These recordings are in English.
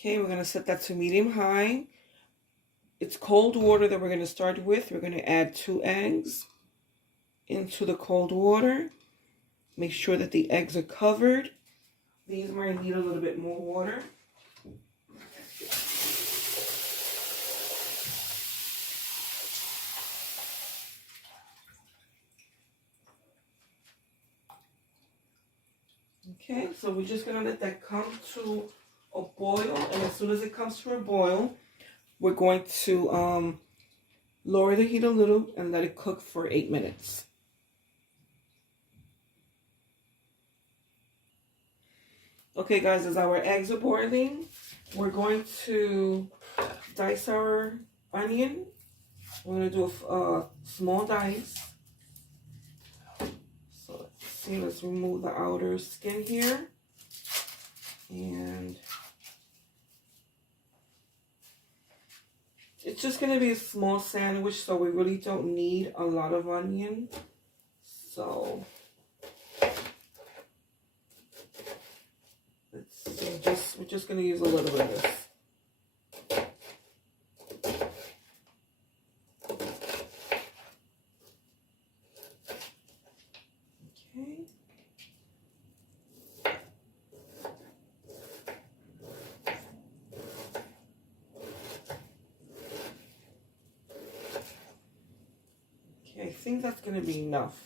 Okay, we're going to set that to medium high. It's cold water that we're going to start with. We're going to add 2 eggs into the cold water. Make sure that the eggs are covered. These might need a little bit more water. Okay, so we're just going to let that come to a boil. And as soon as it comes to a boil, we're going to lower the heat a little and let it cook for 8 minutes. Okay, guys, as our eggs are boiling, we're going to dice our onion. We're going to do a small dice. So let's see, let's remove the outer skin here. And it's just going to be a small sandwich, so we really don't need a lot of onion. So let's see, we're just going to use a little bit of this. I think that's going to be enough.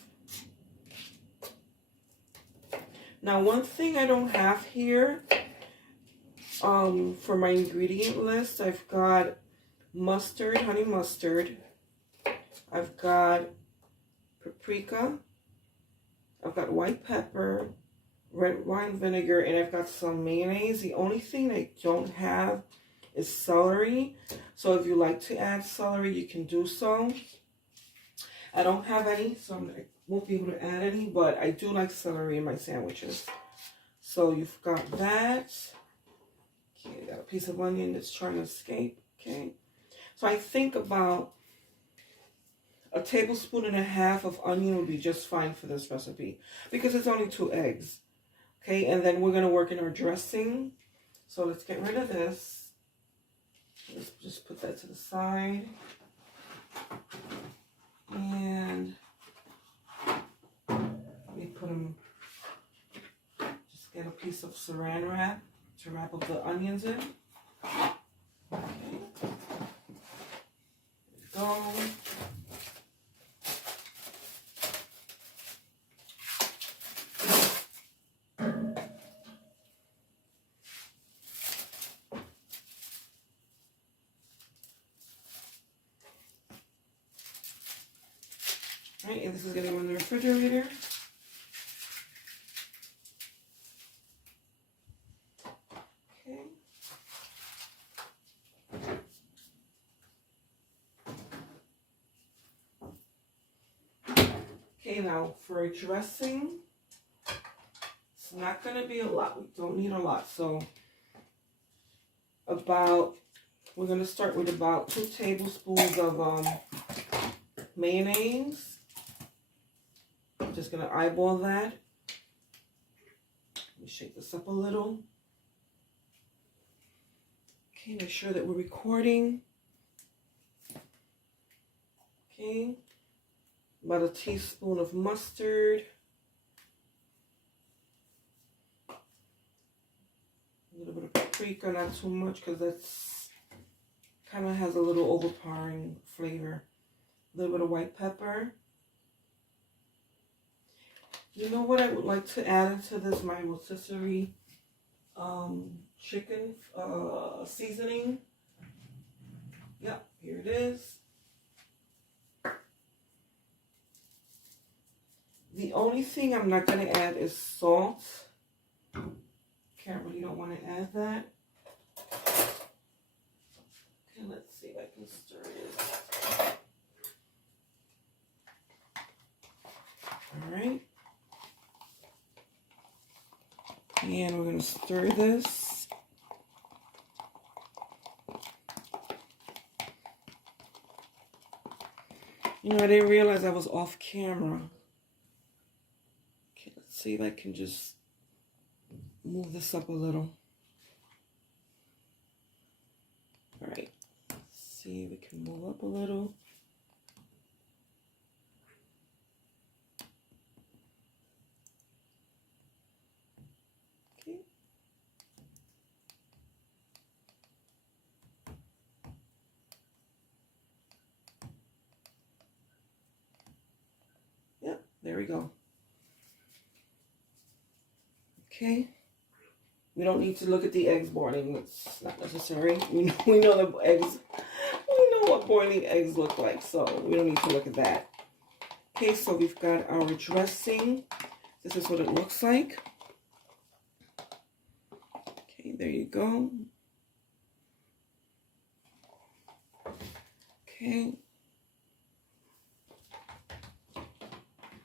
Now, one thing I don't have here for my ingredient list, I've got mustard, honey mustard. I've got paprika. I've got white pepper, red wine vinegar, and I've got some mayonnaise. The only thing I don't have is celery. So if you like to add celery, you can do so. I don't have any, so I won't be able to add any, but I do like celery in my sandwiches. So you've got that. Okay, I got a piece of onion that's trying to escape. Okay, so I think about 1.5 tablespoons of onion would be just fine for this recipe because it's only 2 eggs. Okay, and then we're going to work in our dressing. So let's get rid of this. Let's just put that to the side. And let me put them, just get a piece of saran wrap to wrap up the onions in. Okay. There we go. Right, and this is going to go in the refrigerator. Okay. Okay, now for a dressing, it's not going to be a lot. We don't need a lot. So we're going to start with about 2 tablespoons of mayonnaise. I'm just going to eyeball that. Let me shake this up a little. Okay, make sure that we're recording. Okay, about 1 teaspoon of mustard. A little bit of paprika, not too much because that's kind of has a little overpowering flavor. A little bit of white pepper. You know what I would like to add into this? My rotisserie chicken seasoning. Yep, here it is. The only thing I'm not going to add is salt. Really don't want to add that. Okay, let's see if I can stir this. All right. And we're going to stir this. You know, I didn't realize I was off camera. Okay, let's see if I can just move this up a little. All right, let's see, we can move up a little. Okay. Yep, there we go. Okay. We don't need to look at the eggs boiling. It's not necessary. We know the eggs. We know what boiling eggs look like, so we don't need to look at that. Okay, so we've got our dressing. This is what it looks like. Okay, there you go. Okay.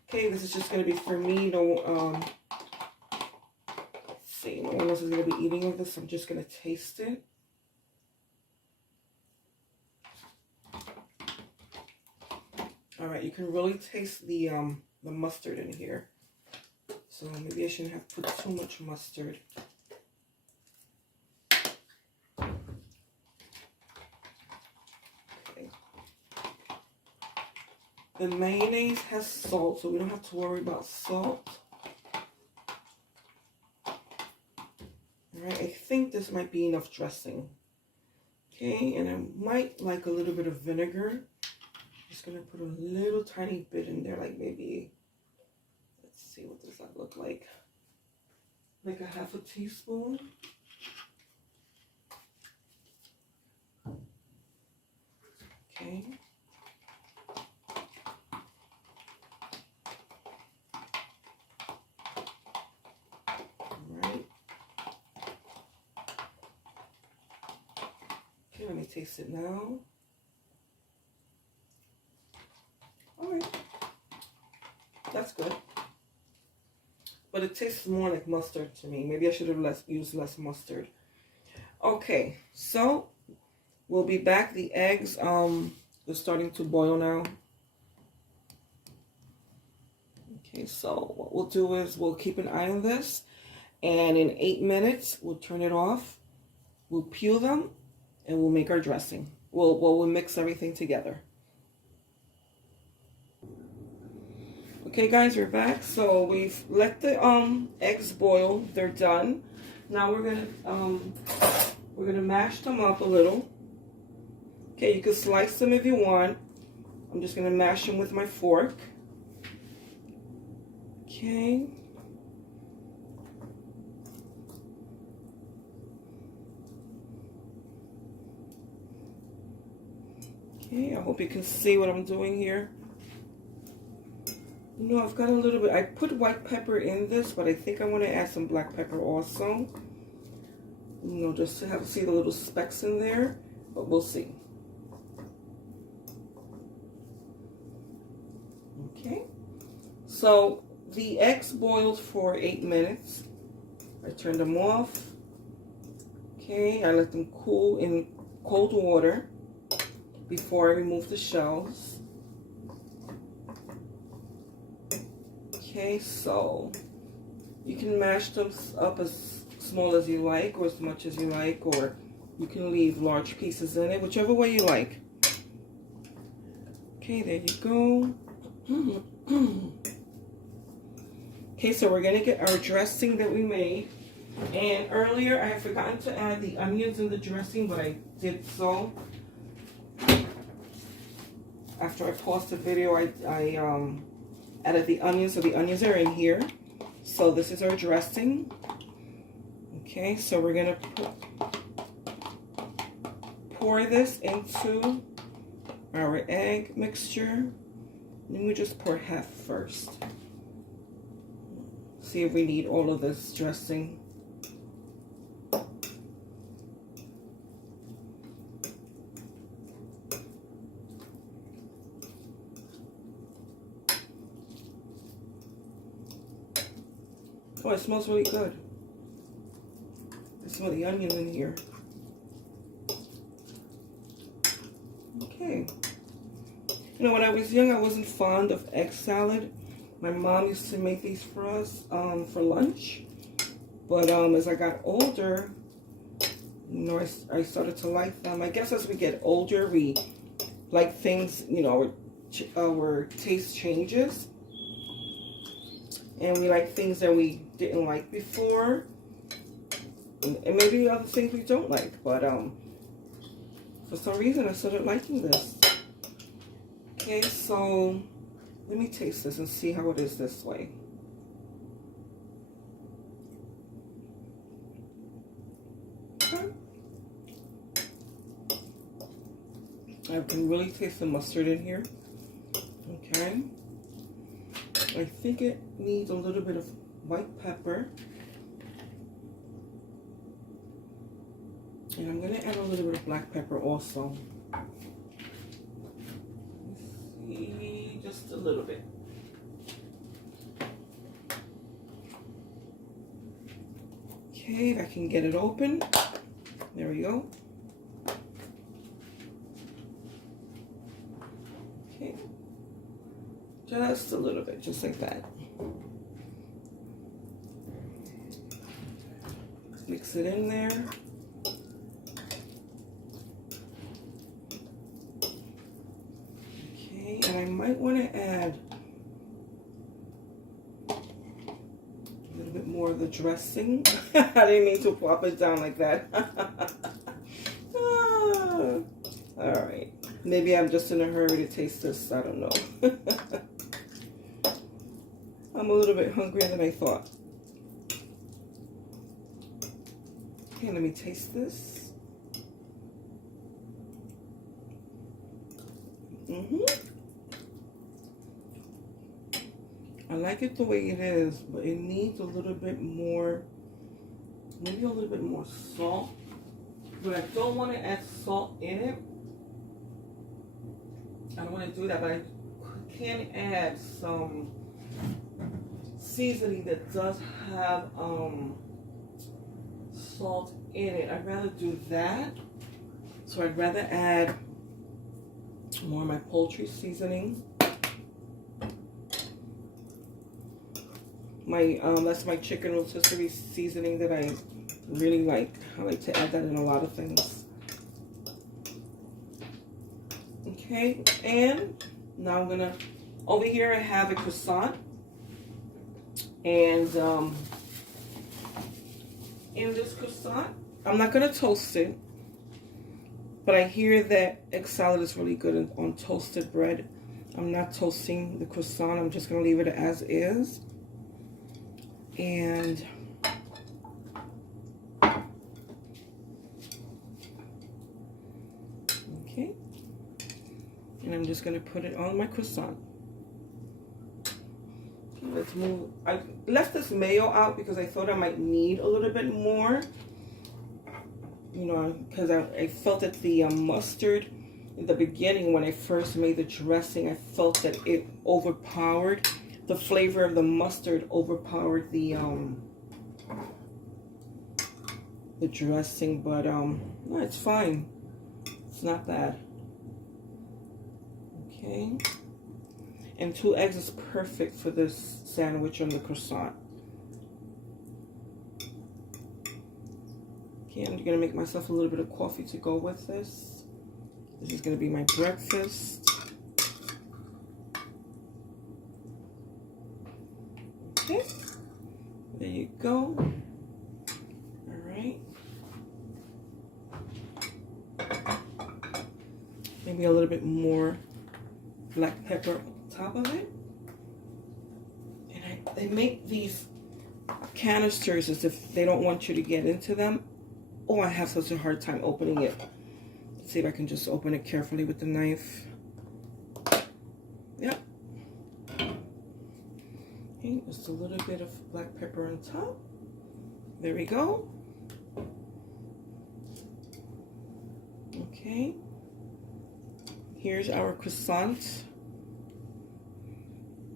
Okay, this is just going to be for me. No, see, no one else is going to be eating of this. I'm just going to taste it. All right, you can really taste the mustard in here. So maybe I shouldn't have put too much mustard. Okay. The mayonnaise has salt, so we don't have to worry about salt. All right, I think this might be enough dressing. Okay, and I might like a little bit of vinegar. Just gonna put a little tiny bit in there, like maybe, let's see, what does that look like? Like a half a teaspoon. Okay. Okay, let me taste it now. All right, that's good. But it tastes more like mustard to me. Maybe I should have used less mustard. Okay, so we'll be back. The eggs, they're starting to boil now. Okay, so what we'll do is we'll keep an eye on this, and in 8 minutes we'll turn it off. We'll peel them, and we'll make our dressing. We'll mix everything together. Okay, guys, we're back. So we've let the eggs boil. They're done. Now we're gonna mash them up a little. Okay, you can slice them if you want. I'm just gonna mash them with my fork. Okay. Okay, I hope you can see what I'm doing here. You know, I've got a little bit, I put white pepper in this, but I think I want to add some black pepper also. You know, just to see the little specks in there, but we'll see. Okay, so the eggs boiled for 8 minutes. I turned them off. Okay, I let them cool in cold water before I remove the shells. Okay, so you can mash them up as small as you like, or as much as you like, or you can leave large pieces in it, whichever way you like. Okay, there you go. Okay, so we're gonna get our dressing that we made. And earlier I had forgotten to add the onions in the dressing, but I did so. After I paused the video, I added the onions, so the onions are in here. So this is our dressing. Okay, so we're gonna pour this into our egg mixture. And we just pour half first. See if we need all of this dressing. Oh, it smells really good. I smell the onions in here. Okay. You know, when I was young, I wasn't fond of egg salad. My mom used to make these for us for lunch. But as I got older, You know, I started to like them. I guess as we get older, we like things, you know, our taste changes. And we like things that we didn't like before. And maybe other things we don't like. But for some reason, I started liking this. Okay, so let me taste this and see how it is this way. I can really taste the mustard in here. Okay. I think it needs a little bit of white pepper. And I'm going to add a little bit of black pepper also. Let's see, just a little bit. Okay, if I can get it open. There we go. Okay. Just a little bit, just like that. Mix it in there. Okay, and I might want to add a little bit more of the dressing. I didn't mean to plop it down like that. All right. Maybe I'm just in a hurry to taste this. I don't know. I'm a little bit hungrier than I thought. Okay, let me taste this. I like it the way it is, but it needs a little bit more, maybe a little bit more salt. But I don't want to add salt in it. I don't want to do that, but I can add some seasoning that does have salt in it. I'd rather do that. So I'd rather add more of my poultry seasoning. That's my chicken rotisserie seasoning that I really like. I like to add that in a lot of things. Okay, and now I'm gonna, over here I have a croissant, and in this croissant, I'm not gonna toast it, but I hear that egg salad is really good on toasted bread. I'm not toasting the croissant, I'm just gonna leave it as is. And okay, and I'm just going to put it on my croissant. Let's move. I left this mayo out because I thought I might need a little bit more, you know, because I felt that the mustard in the beginning when I first made the dressing, I felt that it overpowered. The flavor of the mustard overpowered the dressing, but no, it's fine. It's not bad. Okay. And 2 eggs is perfect for this sandwich on the croissant. Okay, I'm gonna make myself a little bit of coffee to go with this. This is gonna be my breakfast. Okay, there you go. All right. Maybe a little bit more black pepper on top of it. And they make these canisters as if they don't want you to get into them. Oh, I have such a hard time opening it. Let's see if I can just open it carefully with the knife. Yep. Okay, just a little bit of black pepper on top. There we go. Okay. Here's our croissant.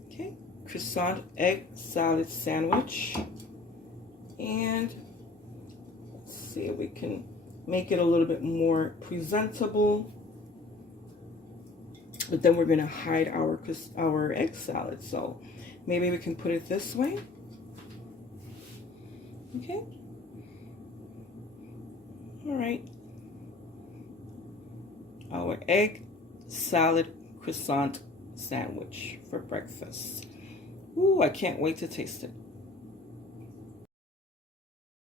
Okay, croissant egg salad sandwich. And let's see if we can make it a little bit more presentable. But then we're gonna hide our egg salad. So maybe we can put it this way. Okay. All right. Our egg salad croissant sandwich for breakfast. Ooh, I can't wait to taste it.